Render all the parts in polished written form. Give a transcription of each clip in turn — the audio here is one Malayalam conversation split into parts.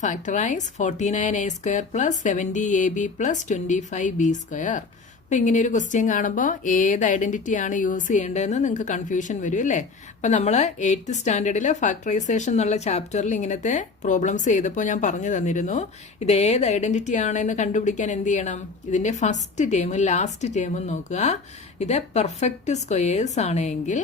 Factorize 49a square plus 70ab plus 25b square. അപ്പോൾ ഇങ്ങനെ ഒരു ക്വസ്റ്റ്യൻ കാണുമ്പോൾ ഏത് ഐഡന്റിറ്റി ആണ് യൂസ് ചെയ്യേണ്ടതെന്ന് നിങ്ങൾക്ക് കൺഫ്യൂഷൻ വരും അല്ലേ. അപ്പോൾ നമ്മൾ 8th സ്റ്റാൻഡേർഡിൽ ഫാക്ടറൈസേഷൻ എന്നുള്ള ചാപ്റ്ററിൽ ഇങ്ങനത്തെ പ്രോബ്ലംസ് ചെയ്തപ്പോൾ ഞാൻ പറഞ്ഞു തന്നിരുന്നു. ഇത് ഏത് ഐഡന്റിറ്റി ആണെന്ന് കണ്ടുപിടിക്കാൻ എന്ത് ചെയ്യണം, ഇതിന്റെ ഫസ്റ്റ് ടേമും ലാസ്റ്റ് ടേമും നോക്കുക. ഇത് പെർഫെക്റ്റ് സ്ക്വയേഴ്സ് ആണെങ്കിൽ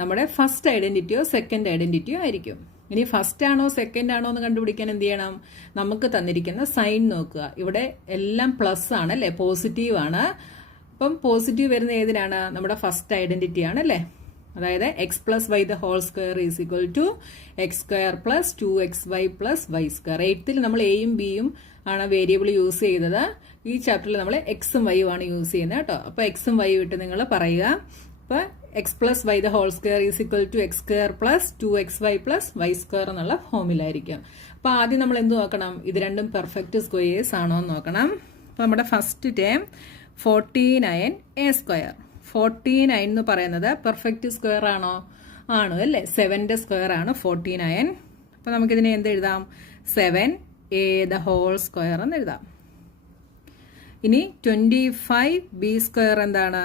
നമ്മുടെ ഫസ്റ്റ് ഐഡന്റിറ്റിയോ സെക്കൻഡ് ഐഡന്റിറ്റിയോ ആയിരിക്കും. ഇനി ഫസ്റ്റ് ആണോ സെക്കൻഡ് ആണോ എന്ന് കണ്ടുപിടിക്കാൻ എന്ത് ചെയ്യണം, നമുക്ക് തന്നിരിക്കുന്ന സൈൻ നോക്കുക. ഇവിടെ എല്ലാം പ്ലസ് ആണ് അല്ലേ, പോസിറ്റീവ് ആണ്. അപ്പം പോസിറ്റീവ് വരുന്ന ഏതിനാണ്, നമ്മുടെ ഫസ്റ്റ് ഐഡന്റിറ്റി ആണ് അല്ലേ. അതായത് x plus y the whole square is equal to x square plus 2xy plus y square. 8th നമ്മൾ എയും ബിയും ആണ് വേരിയബിൾ യൂസ് ചെയ്തത്. ഈ ചാപ്റ്ററിൽ നമ്മൾ എക്സും വൈയും ആണ് യൂസ് ചെയ്യുന്നത് കേട്ടോ. അപ്പൊ എക്സും വൈ വിട്ട് നിങ്ങൾ പറയുക. അപ്പൊ x plus y the whole square is equal to x square plus 2xy plus y square എന്നുള്ള ഫോമിലായിരിക്കും. അപ്പൊ ആദ്യം നമ്മൾ എന്ത് നോക്കണം, ഇത് രണ്ടും പെർഫെക്റ്റ് സ്ക്വയേഴ്സ് ആണോ എന്ന് നോക്കണം. അപ്പൊ നമ്മുടെ ഫസ്റ്റ് ടേം 49a സ്ക്വയർ. 49 എന്ന് പറയുന്നത് പെർഫെക്റ്റ് സ്ക്വയർ ആണോ, ആണ് അല്ലേ. 7ന്റെ സ്ക്വയർ ആണ് 49. അപ്പൊ നമുക്കിതിനെ എന്ത് എഴുതാം, 7a ദ ഹോൾ സ്ക്വയർ എന്ന് എഴുതാം. ഇനി 25b സ്ക്വയർ എന്താണ്,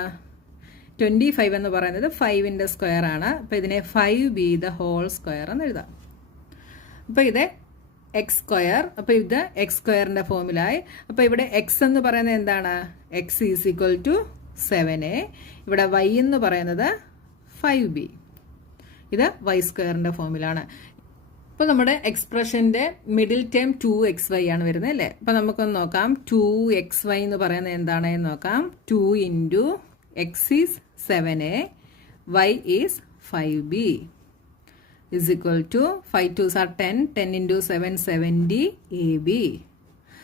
25 എന്ന് പറയുന്നത് 5ന്റെ സ്ക്വയർ ആണ്. അപ്പൊ ഇതിനെ 5b ദ ഹോൾ സ്ക്വയർ എന്ന് എഴുതാം. അപ്പൊ ഇത് എക്സ് സ്ക്വയർ, അപ്പൊ ഇത് എക്സ് സ്ക്വയറിന്റെ ഫോമിലായി. അപ്പൊ ഇവിടെ എക്സ് എന്ന് പറയുന്നത് എന്താണ്, X is equal to 7a. ഇവിടെ വൈ എന്ന് പറയുന്നത് 5b. ഇത് വൈ സ്ക്വയറിന്റെ ഫോമിലാണ്. ഇപ്പൊ നമ്മുടെ എക്സ്പ്രഷന്റെ മിഡിൽ ടേം 2xy ആണ് വരുന്നത് അല്ലേ. അപ്പൊ നമുക്കൊന്ന് നോക്കാം, 2xy എന്ന് പറയുന്നത് എന്താണ് എന്ന് നോക്കാം. 2 into x is 7a, y is 5b is equal to 5 2s are 10, 10 into 7 70 ab.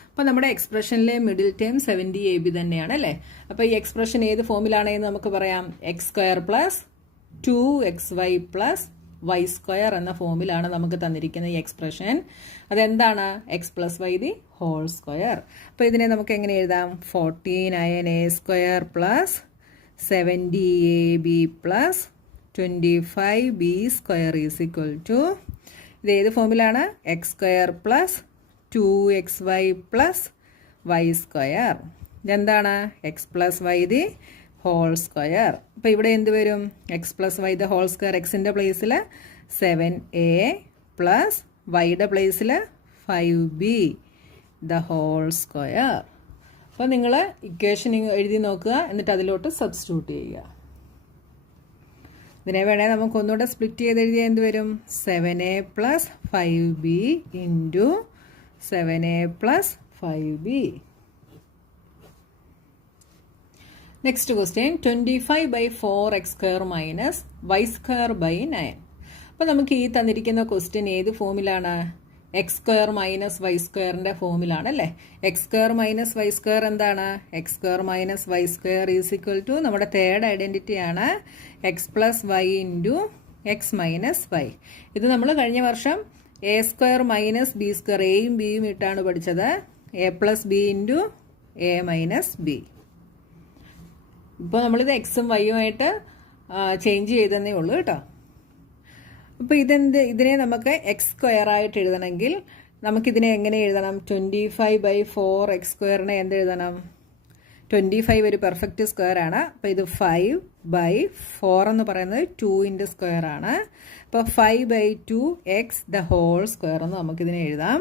അപ്പോൾ നമ്മുടെ എക്സ്പ്രഷനിലെ മിഡിൽ ടേം 70 ab തന്നെയാണ് അല്ലേ. അപ്പോൾ ഈ എക്സ്പ്രഷൻ ഏത് ഫോമിലാണെന്ന് നമുക്ക് പറയാം, x square plus 2xy plus y square എന്ന ഫോമിലാണ് നമുക്ക് തന്നിരിക്കുന്ന ഈ എക്സ്പ്രഷൻ. അതെന്താണ്, x plus y the whole square. അപ്പോൾ ഇതിനെ നമുക്ക് എങ്ങനെ എഴുതാം, 49a square plus 70ab plus 25b square is equal to, ഇത് ഏത് ഫോമിലാണ്, x square plus 2xy plus y square. ഇതെന്താണ്, x plus y the whole square. അപ്പോൾ ഇവിടെ എന്ത് വരും, x plus y the whole square, എക്സിൻ്റെ പ്ലേസിൽ 7a പ്ലസ് വൈയുടെ പ്ലേസിൽ 5b ദ ഹോൾ സ്ക്വയർ. അപ്പോൾ നിങ്ങൾ ഇക്വേഷൻ എഴുതി നോക്കുക, എന്നിട്ട് അതിലോട്ട് സബ്സ്റ്റിറ്റ്യൂട്ട് ചെയ്യുക. ഇതിനെ വേണേൽ നമുക്ക് ഒന്നുകൂടെ സ്പ്ലിറ്റ് ചെയ്ത് എഴുതിയാൽ എന്ത് വരും, 7a plus 5b into 7a plus 5b. Next question, 25/4x square minus y square by 9. അപ്പോൾ നമുക്ക് ഈ തന്നിരിക്കുന്ന ക്വസ്റ്റ്യൻ ഏത് ഫോമിലാണ്, എക്സ് സ്ക്വയർ മൈനസ് വൈ സ്ക്വയറിന്റെ ഫോമിലാണ് അല്ലേ. X square minus y square എന്താണ്, x square minus y square is equal to നമ്മുടെ തേർഡ് ഐഡന്റിറ്റി ആണ് x plus y into x minus y. ഇത് നമ്മൾ കഴിഞ്ഞ വർഷം a square minus b square, എയും ബിയും ഇട്ടാണ് പഠിച്ചത്. A plus b into a minus b. ഇപ്പോൾ നമ്മളിത് എക്സും വൈയുമായിട്ട് ചേഞ്ച് ചെയ്തതന്നേ ഉള്ളൂ കേട്ടോ. അപ്പോൾ ഇതിനെ നമുക്ക് എക്സ് സ്ക്വയർ ആയിട്ട് എഴുതണമെങ്കിൽ നമുക്കിതിനെ എങ്ങനെ എഴുതണം, 25/4x സ്ക്വയറിനെ എന്ത് എഴുതണം, 25 ഒരു പെർഫെക്റ്റ് സ്ക്വയർ ആണ്. അപ്പോൾ ഇത് 5/4 എന്ന് പറയുന്നത് 2ന്റെ സ്ക്വയർ ആണ്. അപ്പോൾ 5/2x ദ ഹോൾ സ്ക്വയർ എന്ന് നമുക്കിതിനെ എഴുതാം.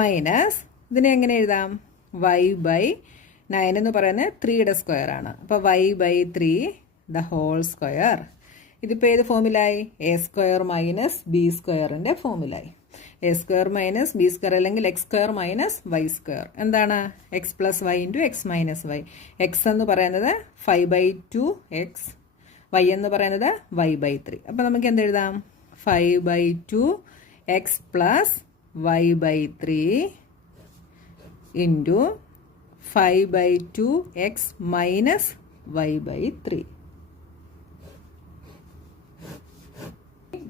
മൈനസ് ഇതിനെ എങ്ങനെ എഴുതാം, y/9 എന്ന് പറയുന്നത് 3യുടെ സ്ക്വയർ ആണ്. അപ്പോൾ y/3 ദ ഹോൾ സ്ക്വയർ. ഇതിപ്പോൾ ഏത് ഫോമിലായി, എ സ്ക്വയർ മൈനസ് ബി സ്ക്വയറിൻ്റെ ഫോമിലായി. A square minus b square അല്ലെങ്കിൽ x square minus y square എന്താണ്, x plus y into x minus y. X എന്ന് പറയുന്നത് 5/2x, വൈ എന്ന് പറയുന്നത് y/3. അപ്പോൾ നമുക്ക് എന്തെഴുതാം, 5/2x plus y/3 into 5/2x minus y/3.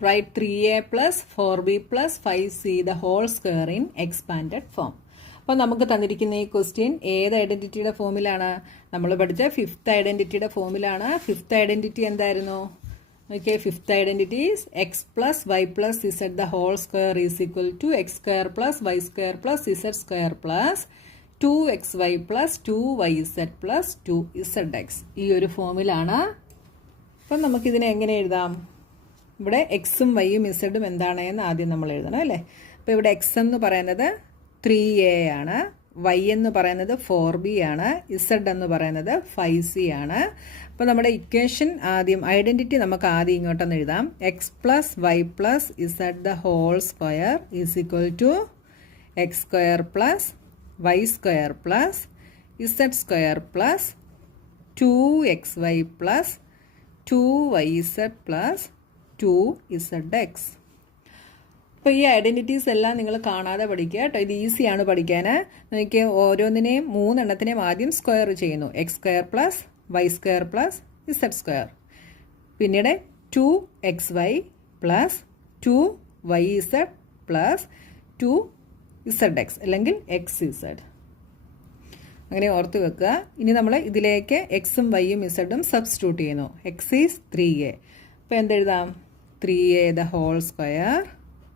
Write 3a plus 4b plus 5c the whole square in expanded form. അപ്പോൾ നമുക്ക് തന്നിരിക്കുന്ന ഈ ക്വസ്റ്റ്യൻ ഏത് ഐഡന്റിറ്റിയുടെ ഫോമിലാണ്, നമ്മൾ പഠിച്ച 5th ഐഡന്റിറ്റിയുടെ ഫോമിലാണ്. 5th ഐഡന്റിറ്റി എന്തായിരുന്നു, Okay, fifth identity is x plus y plus z the whole square is equal to x square plus y square plus z square plus 2xy plus 2yz plus 2zx. ഈ ഒരു ഫോമിലാണ്. അപ്പം നമുക്കിതിനെ എങ്ങനെ എഴുതാം? ഇവിടെ എക്സും വൈയും ഇസഡും എന്താണെന്ന് ആദ്യം നമ്മൾ എഴുതണം അല്ലേ. അപ്പോൾ ഇവിടെ എക്സ് എന്ന് പറയുന്നത് 3a ആണ്, വൈ എന്ന് പറയുന്നത് 4b ആണ്, ഇസഡ് എന്ന് പറയുന്നത് 5c ആണ്. അപ്പോൾ നമ്മുടെ ഇക്വേഷൻ ആദ്യം ഐഡൻറ്റിറ്റി നമുക്ക് ആദ്യം ഇങ്ങോട്ടൊന്ന് എഴുതാം. X plus y plus z the whole square is equal to x square plus y square plus z square plus 2xy plus 2yz plus 2zx. അപ്പോൾ ഈ ഐഡൻറ്റിറ്റീസ് എല്ലാം നിങ്ങൾ കാണാതെ പഠിക്കുക കേട്ടോ. ഇത് ഈസിയാണ് പഠിക്കാൻ. എനിക്ക് ഓരോന്നിനെയും 3 എണ്ണത്തിനെയും ആദ്യം സ്ക്വയർ ചെയ്യുന്നു. X square plus y square plus z square, പിന്നീട് 2xy plus 2yz plus 2zx അല്ലെങ്കിൽ xz. അങ്ങനെ ഓർത്ത് വെക്കുക. ഇനി നമ്മൾ ഇതിലേക്ക് എക്സും വൈയും ഇസഡും സബ്സ്റ്റിറ്റ്യൂട്ട് ചെയ്യുന്നു. X is 3a. അപ്പോൾ എന്തെഴുതാം? 3a the whole square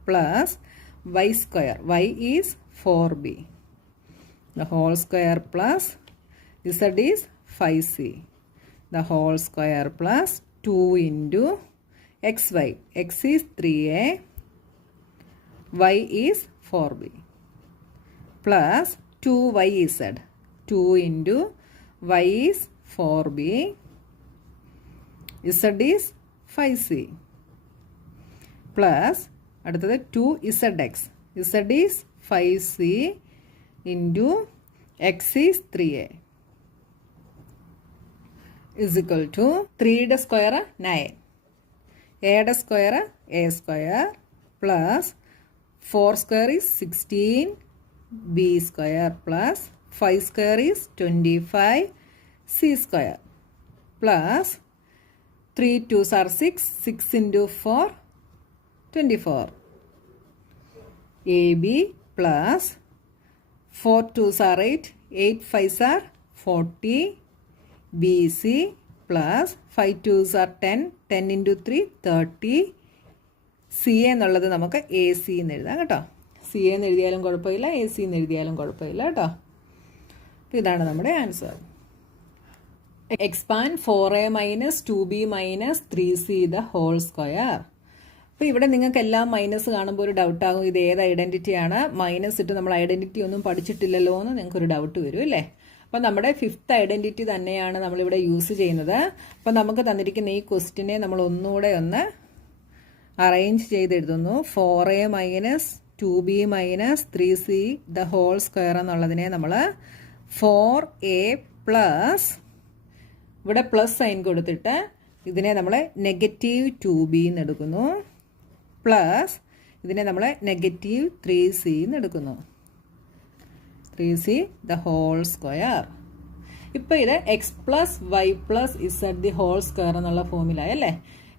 plus y square, y is 4b the whole square plus z is 5c the whole square plus 2 into xy, x is 3a, y is 4b plus 2yz, 2 into y is 4b, z is 5c plus അടുത്തത് 2zx, z is 5c into x is 3a is equal to 3യുടെ സ്ക്വയർ 9, എയുടെ square a square plus 4 square is 16 b square plus 5 square is 25 c square plus 3 2s are 6, 6 into 4 24 ab plus 4 2s are 8, 8 5s are 40 bc plus 5 2s are 10, 10 into 3 30 c എന്നുള്ളത് നമുക്ക് എ സി എന്ന് എഴുതാം കേട്ടോ. സി എന്ന് എഴുതിയാലും കുഴപ്പമില്ല, എ സി എന്ന് എഴുതിയാലും കുഴപ്പമില്ല കേട്ടോ. ഇതാണ് നമ്മുടെ answer. Expand 4a minus 2b minus 3c the whole square. അപ്പോൾ ഇവിടെ നിങ്ങൾക്ക് എല്ലാം മൈനസ് കാണുമ്പോൾ ഒരു ഡൗട്ടാകും, ഇത് ഏത് ഐഡൻറ്റിറ്റിയാണ്, മൈനസ് ഇട്ട് നമ്മൾ ഐഡൻറ്റിറ്റി ഒന്നും പഠിച്ചിട്ടില്ലല്ലോ എന്ന് നിങ്ങൾക്കൊരു ഡൗട്ട് വരും അല്ലേ. അപ്പോൾ നമ്മുടെ ഫിഫ്ത്ത് ഐഡൻറ്റിറ്റി തന്നെയാണ് നമ്മളിവിടെ യൂസ് ചെയ്യുന്നത്. അപ്പോൾ നമുക്ക് തന്നിരിക്കുന്ന ഈ ക്വസ്റ്റിനെ നമ്മൾ ഒന്നുകൂടെ ഒന്ന് അറേഞ്ച് ചെയ്തെഴുതുന്നു. 4a minus 2b minus 3c the whole square എന്നുള്ളതിനെ നമ്മൾ 4a പ്ലസ്, ഇവിടെ പ്ലസ് സൈൻ കൊടുത്തിട്ട് ഇതിനെ നമ്മൾ നെഗറ്റീവ് 2b എന്ന് എടുക്കുന്നു, പ്ലസ് ഇതിനെ നമ്മൾ നെഗറ്റീവ് 3c എന്ന് എടുക്കുന്നു, 3c ദ ഹോൾ സ്ക്വയർ. ഇപ്പോൾ ഇത് x plus y plus z the whole square എന്നുള്ള ഫോമിലായി അല്ലേ.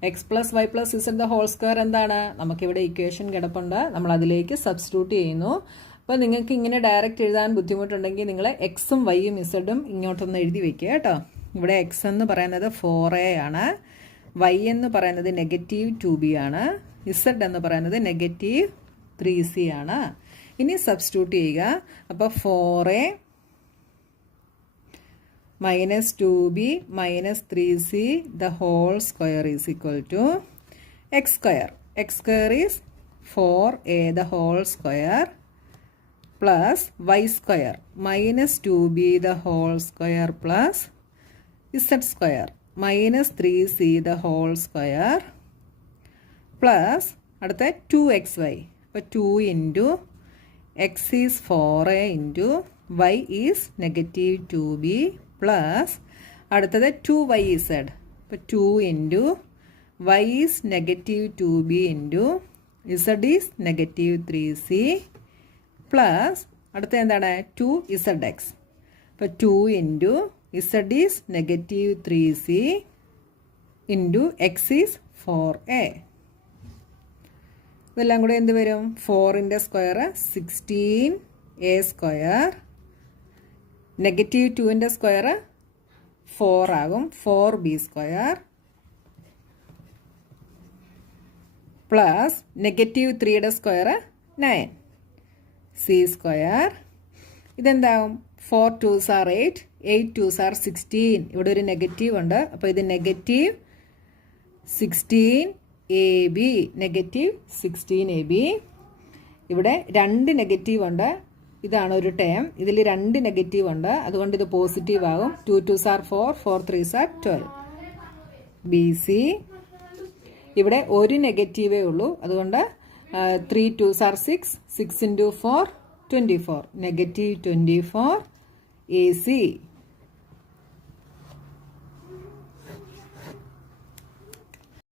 X plus y plus z the whole square എന്താണ്? നമുക്കിവിടെ ഇക്വേഷൻ കിടപ്പുണ്ട്, നമ്മൾ അതിലേക്ക് സബ്സ്റ്റിറ്റ്യൂട്ട് ചെയ്യുന്നു. അപ്പോൾ നിങ്ങൾക്ക് ഇങ്ങനെ ഡയറക്റ്റ് എഴുതാൻ ബുദ്ധിമുട്ടുണ്ടെങ്കിൽ നിങ്ങൾ എക്സും വൈയും ഇസഡും ഇങ്ങോട്ടൊന്ന് എഴുതി വെക്കുക കേട്ടോ. ഇവിടെ എക്സ് എന്ന് പറയുന്നത് 4a ആണ്, വൈ എന്ന് പറയുന്നത് നെഗറ്റീവ് 2b ആണ്, ഇസഡ് എന്ന് പറയുന്നത് നെഗറ്റീവ് 3c ആണ്. ഇനി സബ്സ്റ്റിറ്റ്യൂട്ട് ചെയ്യുക. അപ്പോൾ 4a minus 2b minus 3c the whole square is equal to x square. X square is 4a the whole square plus y square minus 2b the whole square plus z square minus 3c the whole square plus അടുത്ത 2xy. അപ്പോൾ 2 into x is 4a into y is negative 2b plus അടുത്തത് 2yz. അപ്പോൾ 2 into y is negative 2b into z is negative 3c plus അടുത്ത എന്താണ് 2zx. അപ്പോൾ 2 ഇൻറ്റു z is negative 3c into x is 4a. ഇതെല്ലാം കൂടെ എന്ത് വരും? 4ൻ്റെ സ്ക്വയർ 16a സ്ക്വയർ, നെഗറ്റീവ് 2ൻ്റെ സ്ക്വയർ 4 ആകും, 4b സ്ക്വയർ പ്ലസ് നെഗറ്റീവ് 3യുടെ സ്ക്വയർ 9 സി സ്ക്വയർ. ഇതെന്താവും? 4 2s are 8, 8 2s are 16. ഇവിടെ ഒരു നെഗറ്റീവ് ഉണ്ട്, അപ്പോൾ ഇത് negative 16 A B, negative 16 A B. ഇവിടെ 2 നെഗറ്റീവ് ഉണ്ട്, ഇതാണ് ഒരു ടേം. ഇതിൽ 2 നെഗറ്റീവ് ഉണ്ട്, അതുകൊണ്ട് ഇത് പോസിറ്റീവ് ആകും. 2 2s are 4, 4 3s are 12 B C. ഇവിടെ ഒരു നെഗറ്റീവേ ഉള്ളൂ, അതുകൊണ്ട് 3 2s are 6, 6 into 4 24, negative 24 A C.